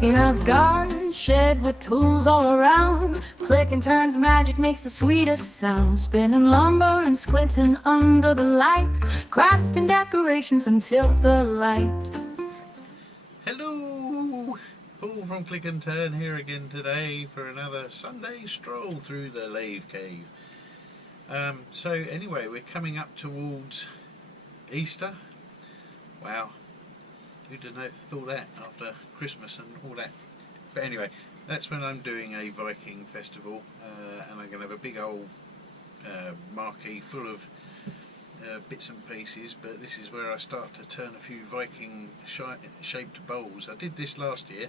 In a garden shed with tools all around, click and turn's magic makes the sweetest sound. Spinning lumber and squinting under the light, crafting decorations until the light. Hello! Paul from Click and Turn here again today for another Sunday stroll through the lathe cave. So anyway, we're coming up towards Easter. Wow, who'd have thought that after Christmas and all that. But anyway, that's when I'm doing a Viking festival, and I'm going to have a big old marquee full of bits and pieces, but this is where I start to turn a few Viking shaped bowls. I did this last year,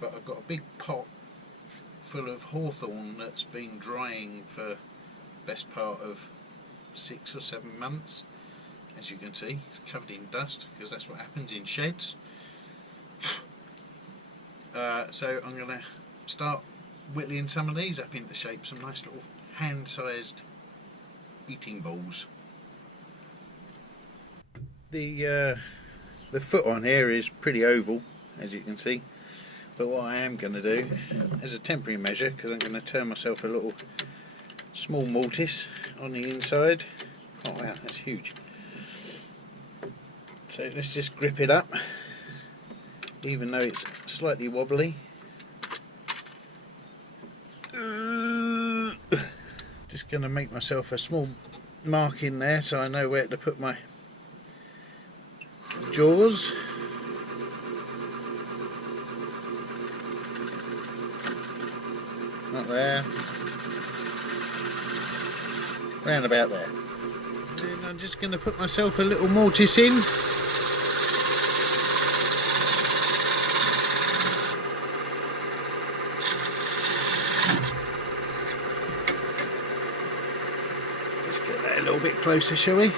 but I've got a big pot full of Hawthorn that's been drying for best part of 6 or 7 months. As you can see, it's covered in dust because that's what happens in sheds. So I'm going to start whittling some of these up into shape, some nice little hand-sized eating bowls. The foot on here is pretty oval, as you can see, but what I am going to do as a temporary measure, because I'm going to turn myself a little small mortise on the inside. Oh wow, that's huge. So let's just grip it up, even though it's slightly wobbly. Just going to make myself a small mark in there so I know where to put my jaws. Not there. Round about there. And I'm just going to put myself a little mortise in. Let's get that a little bit closer, shall we?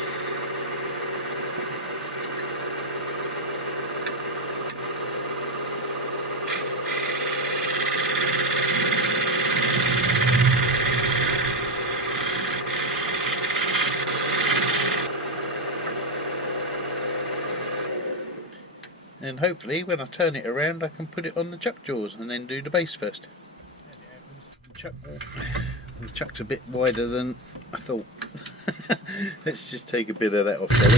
And hopefully when I turn it around I can put it on the chuck jaws and then do the base first. The chuck's a bit wider than I thought. Let's just take a bit of that off, shall we?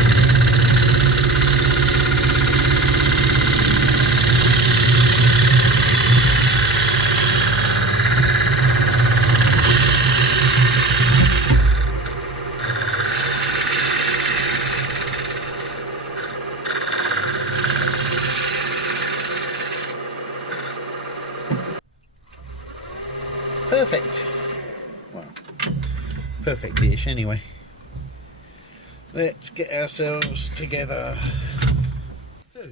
Perfect. Well, perfect-ish anyway. Let's get ourselves together. So.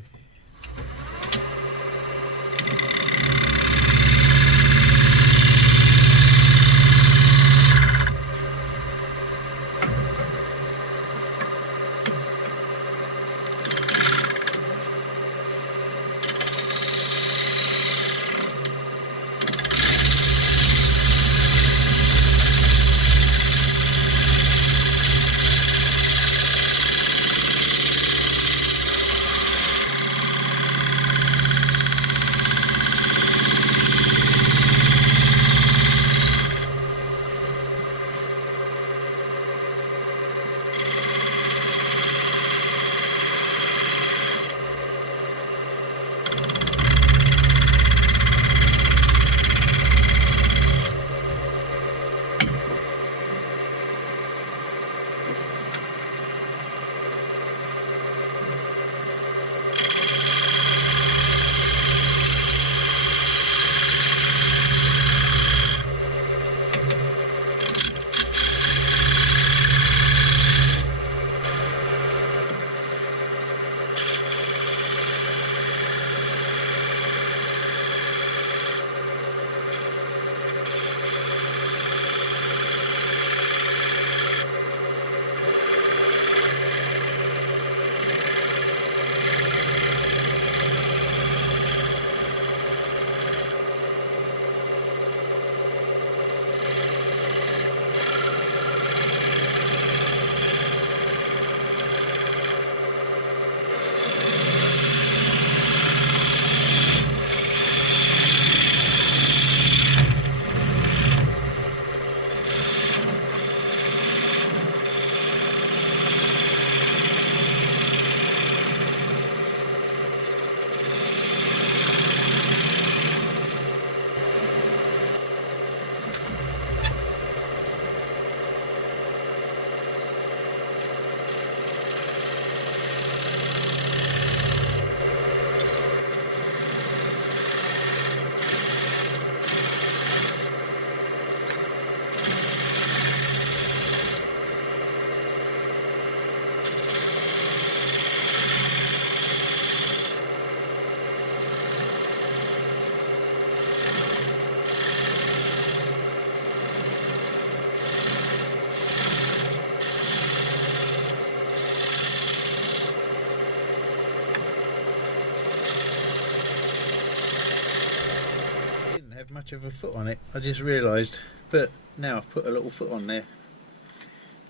had much of a foot on it, I just realised, but now I've put a little foot on there.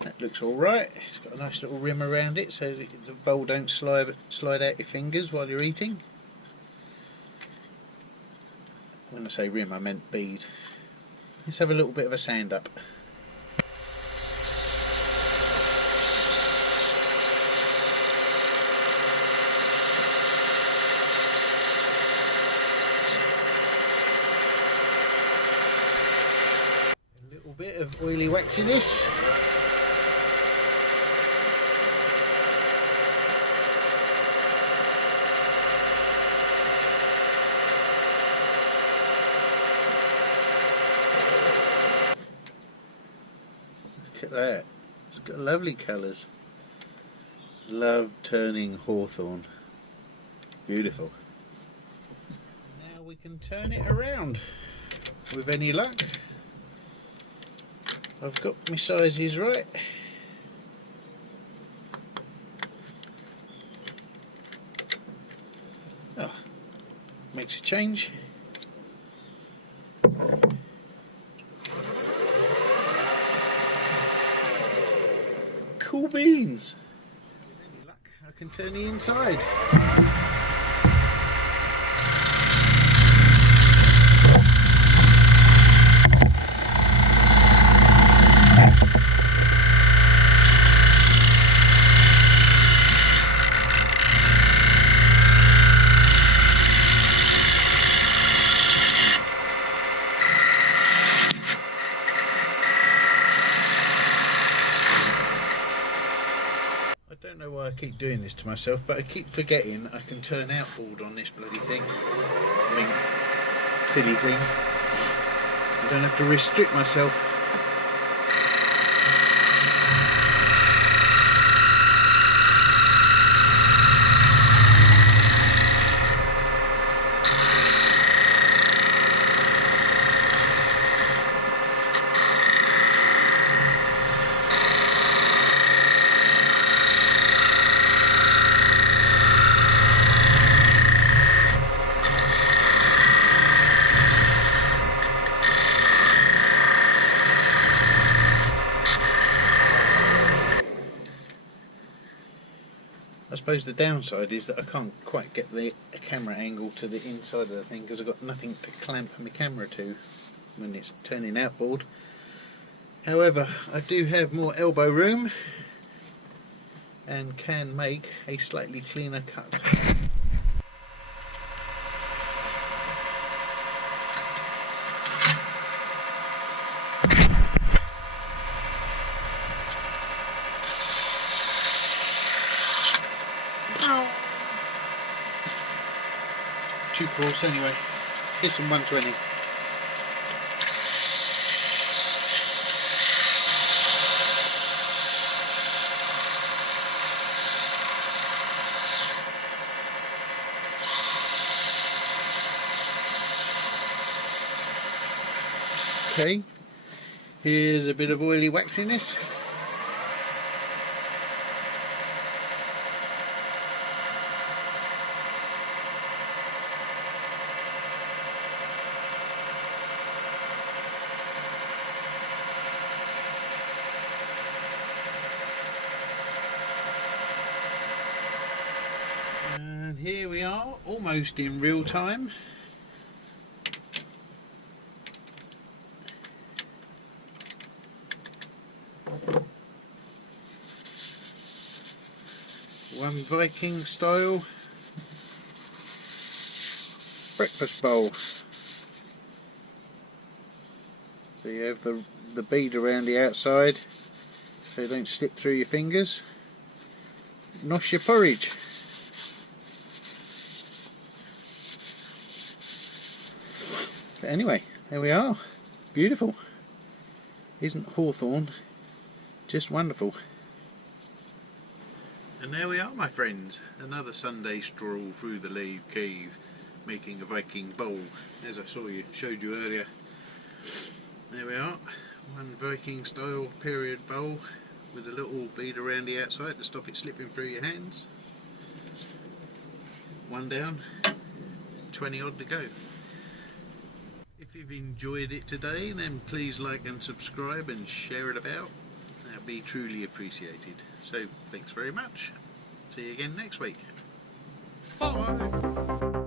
That looks alright. It's got a nice little rim around it so that the bowl don't slide out your fingers while you're eating. When I say rim I meant bead. Let's have a little bit of a sand up. A little bit of oily waxiness. Look at that, it's got lovely colours. Love turning Hawthorn. Beautiful. Now we can turn it around with any luck. I've got my sizes right. Oh, makes a change. Cool beans. With any luck, I can turn the inside. I don't know why I keep doing this to myself, but I keep forgetting I can turn outboard on this bloody thing. I mean, silly thing. I don't have to restrict myself. I suppose the downside is that I can't quite get the camera angle to the inside of the thing because I've got nothing to clamp my camera to when it's turning outboard. However, I do have more elbow room and can make a slightly cleaner cut. Too coarse anyway. Here's some 120. Okay, here's a bit of oily waxiness. And here we are, almost in real time. One Viking style breakfast bowl. So you have the bead around the outside so you don't slip through your fingers. Nosh your porridge. So anyway, there we are. Beautiful. Isn't Hawthorn just wonderful? And there we are, my friends, another Sunday stroll through the lathe cave, making a Viking bowl, as I showed you earlier. There we are, one Viking style period bowl with a little bead around the outside to stop it slipping through your hands. One down, 20 odd to go. If you've enjoyed it today, then please like and subscribe and share it about. That'd be truly appreciated. So thanks very much. See you again next week. Bye.